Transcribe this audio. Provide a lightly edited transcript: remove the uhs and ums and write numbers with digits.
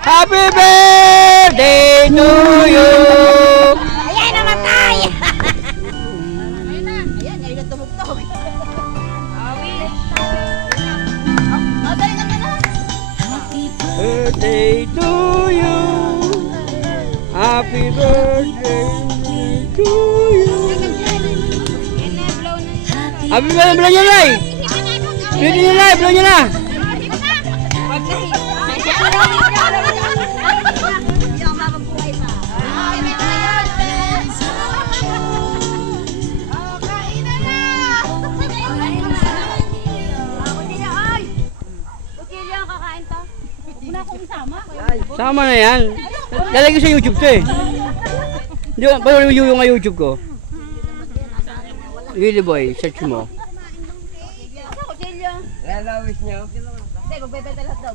Happy birthday to you! Ayan, namatay! Ayan na. Ayan, ngayon na tumugtog. Galing naman na. Birthday to you! Happy birthday to you! Happy birthday, blow nyo na! Blow nyo na, blow nyo na! Sama na yan. Lalagay ko sa YouTube to eh. Hindi ko, paano yung YouTube ko? Really boy, search mo. Hello, wish nyo. Hindi, magbebenta lahat daw.